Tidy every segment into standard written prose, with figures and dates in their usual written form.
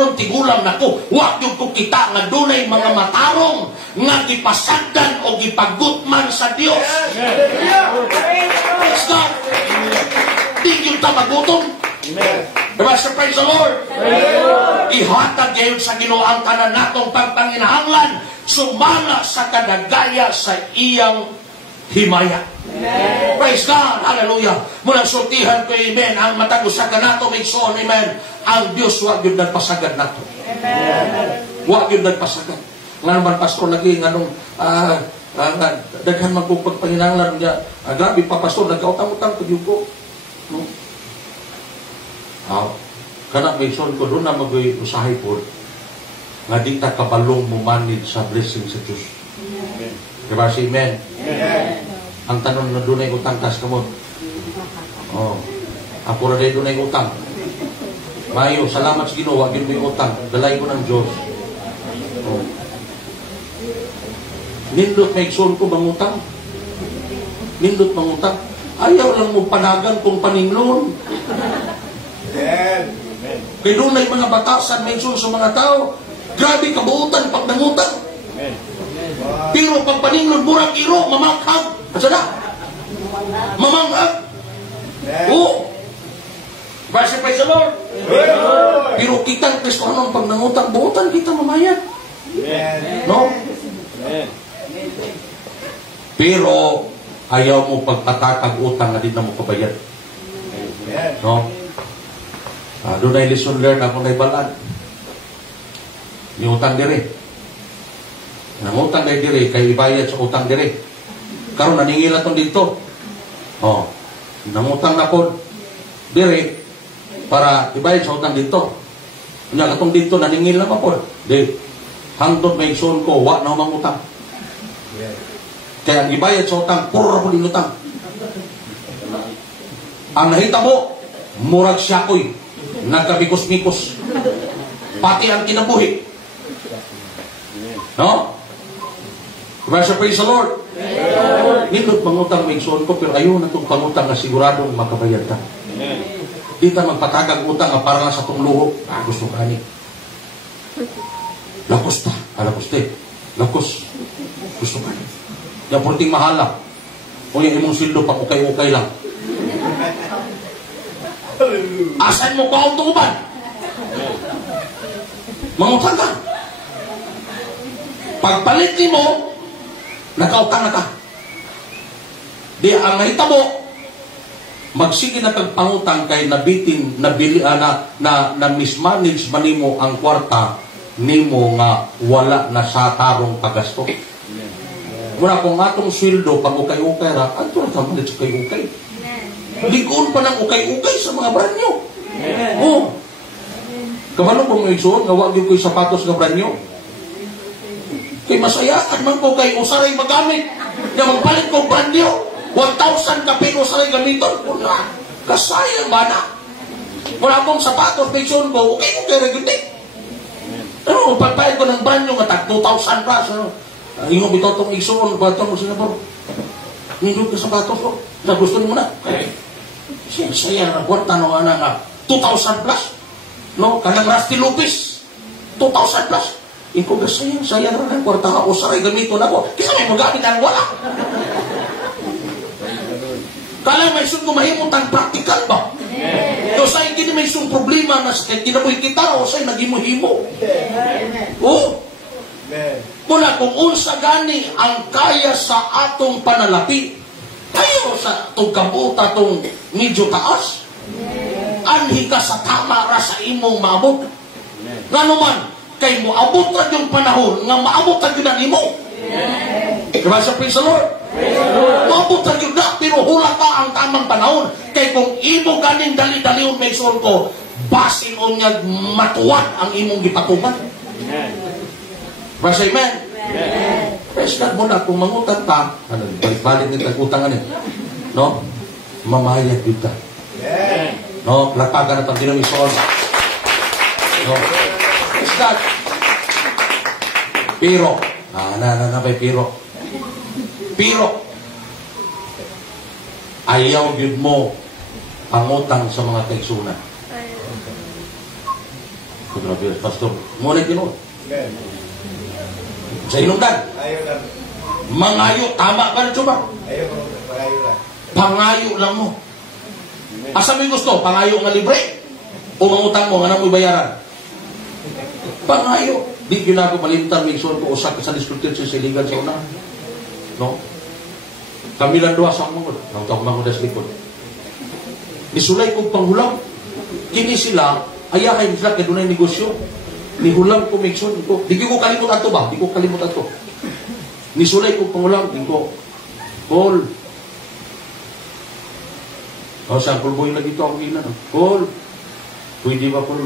ron tigulang nako. Wa gyud ko kita nga dunay mga matarong nga gipasagdan o gipagutman sa Dios. Praise God. Di gyud ta magutom. Diba, so praise the Lord. Ihatag gayon sa Ginoo ang tanan natong pagpanginahanglan, sumala sa kadagaya sa iyang himaya. Praise God. Hallelujah. Mula sultihan ko, amen, ang matagusagan nato, may son, amen, ang Diyos wag yun nagpasagad nato. Wag yun nagpasagad. Nga naman, pastor, lagi, nga nung daghan man kong pagpanginahanglan niya, grabe pa, pastor, nagkautang-utang ko yung ko. No? Kana may son ko doon na mag-usahay po nga di ta kabalong mumanid sa blessing sa Diyos. Diba si amen? Ang tanong na doon ay utang kas kamot. Ako na doon ay utang. Mayo, salamat sa Ginoo, wag yun may utang. Dalay ko ng Diyos. Nindot may son ko mangutang. Nindot mangutang. Ayaw lang mo panagan kung paninglon. Kaya doon na yung mga batasan mention sa mga tao, grabe kabuutan pag nangutang. Pero pag paninglon, murang iro, mamanghag. Asa na? Mamanghag. Oo. Basta pa sa Lord. Pero kitang Kristohanon pag nangutang, buutan kita mamayad. No? Pero ayaw mo pagpatakag utang na di na mo kabayad. No? Doon ay lesson learned ako na ibalan. Ni utang dire. Nangutang na dire, kay ibayad sa utang dire. Karon naningil atong dito. Nangutang na po dire para ibayad sa utang dito. Kanya katong dito naningil na po. Di hangtod may son ko, wa na mangutang. Kaya ang ibayad sa utang, puro po dinutang. Ang nahita mo, murag siyakoy. Nagkabikos-mikos. Pati ang kinabuhi. No? Praise the Lord. Nindot mangutang may son ko, pero ayaw na itong pangutang na siguradong makabayad ka. Di ta magpatagag utang na para lang sa itong luho. Gusto ka ni. Lakos ta. Lakos te. Lakos. Gusto ka ni. Yung purting mahala. O yung imong sildo pa ukay-ukay lang. Asan mo kaong tukuban? Mangutang ka. Pagpalit ni mo, nakautang na ka. Di ang nahita mo, magsige na kang pangutang kay nabitin, nabili, na mismanage man nimo ang kwarta nimo nga wala na sa tarong pagasto. Muna kung atong sweldo, pag ukay-ukay ra, ato na tamalit sa ukay-ukay. Ligoon pa ng ukay-ukay sa mga branyo. Kamano kung may suot, nga wag yung ko'y sapatos nga branyo. Kay masayaan man ko kay usaray magamit. Nga magpalit ko branyo. 1,000 kapin usaray gamiton. Una, kasayang mana. Wala akong sapatos, may suot ko, ukay-ukay rin gindi. Ano, pagpalit ko ng branyo nga tag 2,000 plus. Ingo bitaw itong isuon, batang mo Singapore. Nindot ka sapatos ko. Na gusto mo na. Saya na kwarta no nga 2,000 plus. No, kanang Rusty Lopez 2,000 plus. Iko gasayang saya na ng kwarta ka usaray gamito na ko. Kisa may magamit ang wala. Kala may sun ko mahimot ang practical ba? So sa kini may sun problema na sa kinabuhi kita o sa nagimo-himo. Muna kung unsa gani ang kaya sa atong panalapi, tayo sa itong kabuta, itong medyo taas. Anhi ka sa tama ra sa imong maabot. Nga naman, kay mo abot ra yung panahon, nga maabot ra yun ang imo. Diba sa praise the Lord? Maabot ra yun na, pero hula ka ang tamang panahon. Kay kung imo ganing dali-dalion may son ko, basin o niya matuwad ang imong gipatuman. Basta amen? Praise God mo na, kung mangutang ka, balik-balik nito ang utangan eh. No? Mamayag dito. No? Latagan na itong dinamisyon. No? Praise God. Pero, pero, ayaw yun mo pangutang sa mga kaigsunan. grabe, Pastor. Muna Ginoo. Sa inungdan. Mangayo, tama ka na ba? Pangayo lang mo. Asa mo gusto? Pangayo nga libre? O mangutang mo, nga na mo bayaran? Pangayo. Di yun ako malimtan, may isuan ko, usak sa diskutir sa siligan sa una. No? Kami lang doha sa mga, nangutang mga das likod. Nisulay kong panghulam. Kini sila, ayahay sila kaya doon negosyo. Nihulam ko, may isuan ko. Di ko kalimut ato ba? Di ko kalimut ato. Nisulay kong panghulam. Di ko, Paul. O, saan Paul lagi ito ako ina. Paul, pwede ba Paul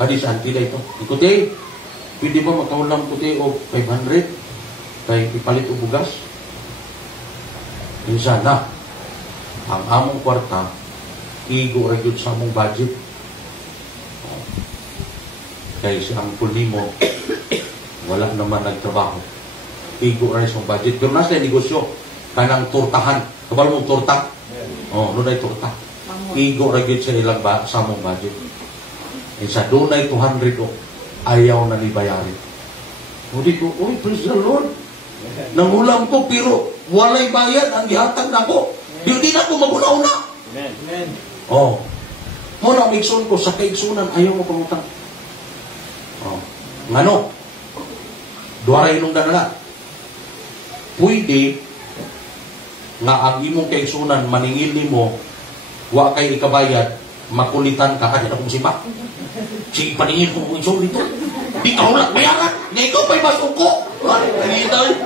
hadis antila ito? Ikuti, pwede ba makahulam ko o 500 kay ipalit o bugas? Minsan na, ang among kwarta, igo ragyod sa among budget. Kaya si ang kulimo, wala naman nagtrabaho. Igo rin sa budget. Pero nasa negosyo, kanang turtahan. Kabalo mong turta? Oo, doon ay turta. Igo ragyod sa ilang sa among budget. Sa doon ay 200 o ayaw na libayarin. Hindi ko, praise the Lord. Nangulam ko, pero walay bayad ang gihatag na ko. Di na ko maguna-una. Amen. Oh. Muna, mikson ko, sa kaigsunan, ayaw mo pangutang. Oh. Ngano? Duwaray nung danala. Pwede nga ang imong kaigsunan, maningil ni mo, wa kay ikabayad, makulitan ka, kaya na kong simba. Sige, paningin ko kung isong dito. Di ka ulat bayaran. Nga ikaw pa'y masuko. Ganito eh.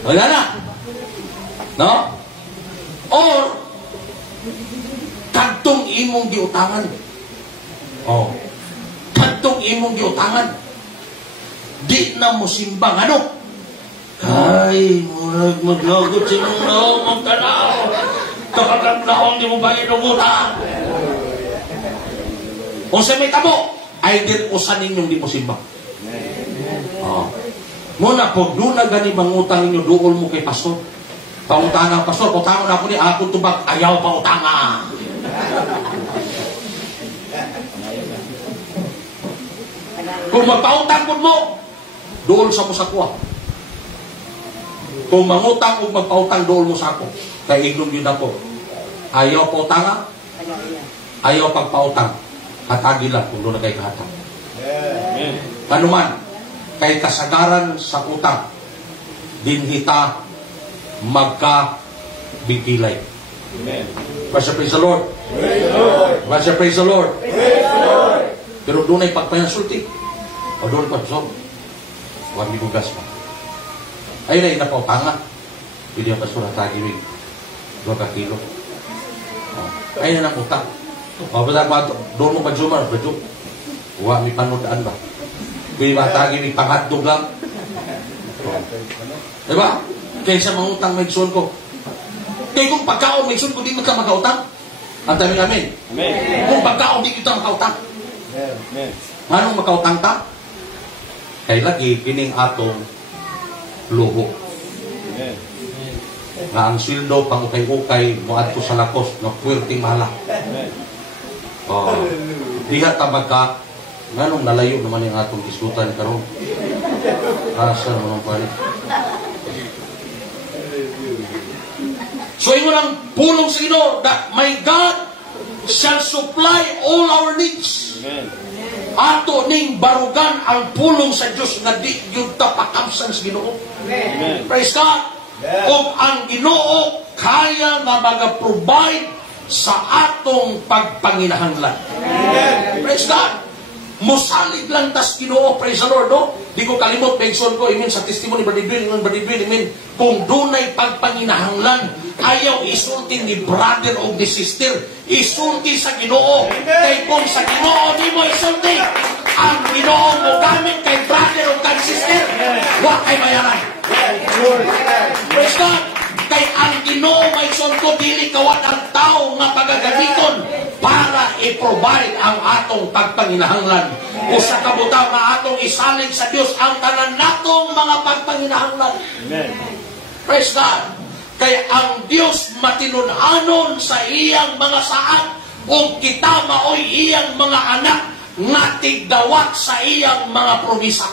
Wala na. No? Or, kadtong imong giutangan. Oh. Kadtong imong giutangan. Di na mo simbang. Ano? Ay, murag maglagot sa mong naong magtanaw. Kakagang naong di mo bayad ng utang. O sa may tabo, ay din usan ninyong di mo simbang. Oh. Muna po, doon na gani mangutang ninyo, dool mo kay pastor. Pangutangan, pastor, utangan ako ni ako tubag, ayaw pa utangan. Kung magpautang po mo, dool sa mo sa kuha. Kung mangutang o magpautang, dool mo sa ako. Kaya iglong yun ako. Ayaw pa utangan, ayaw pagpautang. Hatagi lang kung doon na kayo kahatag. Ano man, kay kasagaran sa utang, dinhita magka-bigilay. Basta praise the Lord. Basta praise the Lord. Pero doon ay pagpayansulti. O doon pagpasok. Huwag bibugas pa. Ayun ay napautanga. Pwede ang pastor hatagi rin. 2 kilo. Ayun ang utang. O ba doon mo ba-jumar? Ba-jum? Huwag may panudaan ba? Kaya batagi may pangatdog lang. Diba? Kaysa mangutang may son ko. Kaya kung pagkaon may son ko, di mo ka makautang. Ang dami namin. Kung pagkaon, di kita makautang. Anong makautang ta? Kaya lagi, kining atong luho. Nga ang sildo, pang ukay-ukay, muadto sa lakos, na puwerting mahala. Diha tabag ka, nganong nalayo naman yung atong islutan karon. Asa naman ang palit. So ingon ang pulong sa Ginoo that my God shall supply all our needs. Ato ning barugan ang pulong sa Dios nga di gyud ta pakamsan sa Ginoo. Praise God. Kung ang Ginoo kaya nga mag-provide sa atong pagpanginahanglan. Praise God. Musalig lang tas Ginoo, praise the Lord, no? Di ko kalimot, pengson ko, imin sa testimony, Brother Edwin, imin, kung dunay pagpanginahanglan, ayaw isulti ni brother o ni sister, isulti sa Ginoo. Kay kung sa Ginoo, di mo isulti, ang Ginoo mo gamit kay brother o kay sister, huwag kay bayaran. Praise God. Kay ang Ginoo may sunto dili kawat ang tao nga pagagamiton para i-provide ang atong pagpanginahanglan. O sa kabutaw nga atong isalig sa Dios ang tanan natong mga pagpanginahanglan. Amen. Praise God. Kay ang Dios matinunanon sa iyang mga saad ug kita maoy iyang mga anak nga tigdawat sa iyang mga promisa.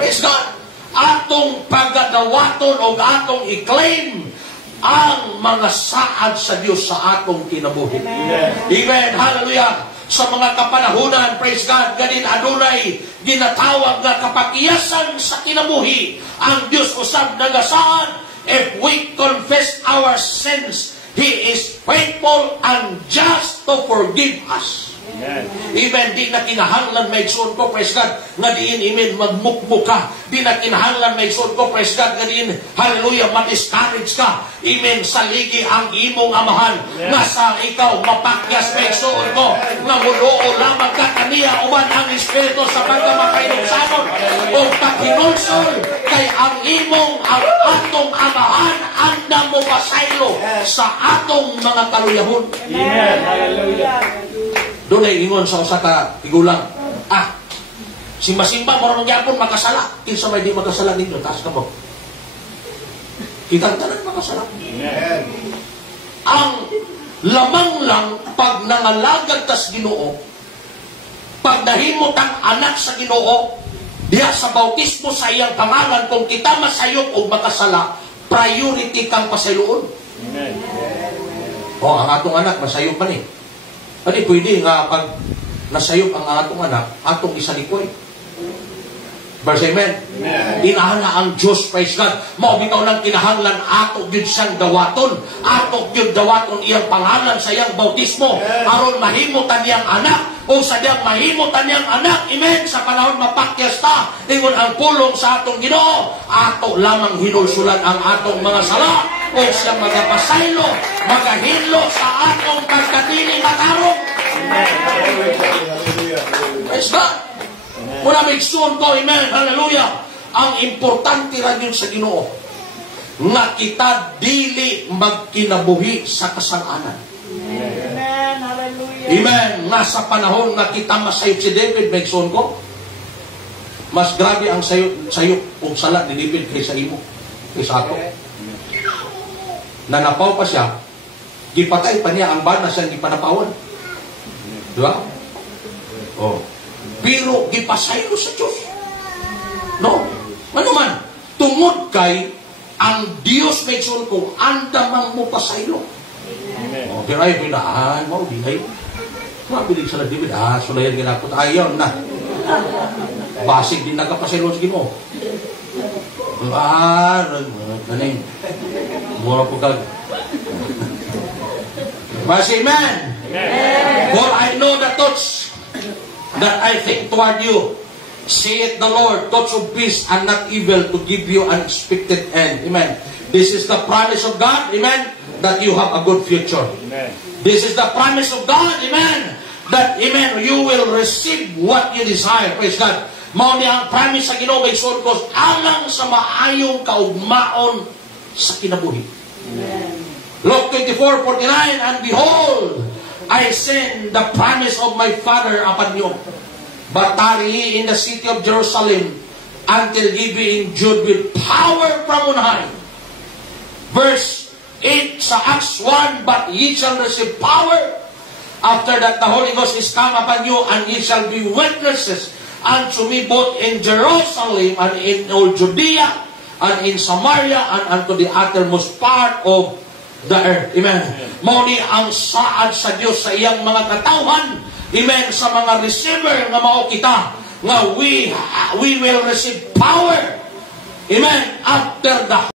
Praise God. Atong pagadawaton o atong i-claim ang mga saad sa Diyos sa atong kinabuhi. Amen. Hallelujah. Sa mga kapanahunan, praise God, ganin adunay ginatawag nga kapakiyasan sa kinabuhi. Ang Diyos usab nagasaan, if we confess our sins, He is faithful and just to forgive us. Amen. Di na kinahanglan may igsoon ko, praise God, nga diin imin magmukmuk ka. Di na kinahanglan may igsoon ko, praise God, nga diin, hallelujah, ma-discourage ka. Amen. Saligi ang imong amahan. Nasa ikaw mapakyas may igsoon ko, nga muduo lamang ka kaniya uban ang Espiritu sa pagkamakainugsanon o paghinulsol kay ang imong ang atong amahan anda mo pasaylo sa atong mga kaluyahon. Amen. Hallelujah. Doon ay ingon sa usa ka tigulang. Simba-simba mo magyapon makasala. Kinsa may di makasala ninyo, taas ka mo. Kitang tanan makasala. Amen. Ang lamang lang pag nangalagad tas Ginoo, pag nahimot ang anak sa Ginoo, diha sa bautismo sa iyang pangalan, kung kita masayop o makasala, priority kang pasayloon. Amen. Ang atong anak masayop man eh. Ani pwede nga pag nasayop ang atong anak, atong isalikoy. Verse Amen. Inahala ang Diyos, praise God. Mao bitaw nang kinahanglan ato gyud siyang dawaton. Ato gyud dawaton iyang pangalan sa iyang bautismo aron mahimutan niyang anak o sadyang mahimutan niyang anak. Amen. Sa panahon mapakyas ta, ingon ang pulong sa atong Ginoo, ato lamang hinulsulan ang atong mga sala o siya magapasaylo, magahinlo sa atong pagkatili matarong. Praise God. Muna may igsoon ko, amen, hallelujah. Ang importante rin yun sa Ginoo, nga kita dili magkinabuhi sa kasalanan. Amen, hallelujah. Amen. Nga sa panahon nga kita masayop si David, may igsoon ko, mas grabe ang sayop o sala ni David kaysa imo, kaysa ato. Nanapaw pa siya, gipatay pa niya ang bana siyang gipanapawan. Diba? Pero gipasaylo sa Diyos. No? Ano man, tungod kay ang Diyos may igsoon ko, andamang mo pasaylo. Pero ay, pinaan mo, bilay. Mabilig sa David, sulayan ginapot. Ayaw na. Basig din nagkapasaylo sa Ginoo. Galing. Mura po kag. Basi, amen. For I know the thoughts that I think toward you, saith the Lord, thoughts of peace and not evil, to give you an expected end. Amen. This is the promise of God, amen, that you have a good future. Amen. This is the promise of God, amen, that, amen, you will receive what you desire. Praise God. Mao ni ang promise sa Ginoo may igsoon ko, alang sa maayong kaugmaon sa kinabuhi. Luke 24:49, and behold, I send the promise of my Father upon you. But tarry ye in the city of Jerusalem until ye be endued with power from on high. Verse 8 sa Acts 1, but ye shall receive power after that the Holy Ghost is come upon you, and ye shall be witnesses unto me both in Jerusalem and in all Judea and in Samaria and unto the uttermost part of the earth. Amen. Mao ni ang saad sa Dios sa iyang mga katawhan. Amen. Sa mga receiver nga mao kita, nga we will receive power. Amen. After the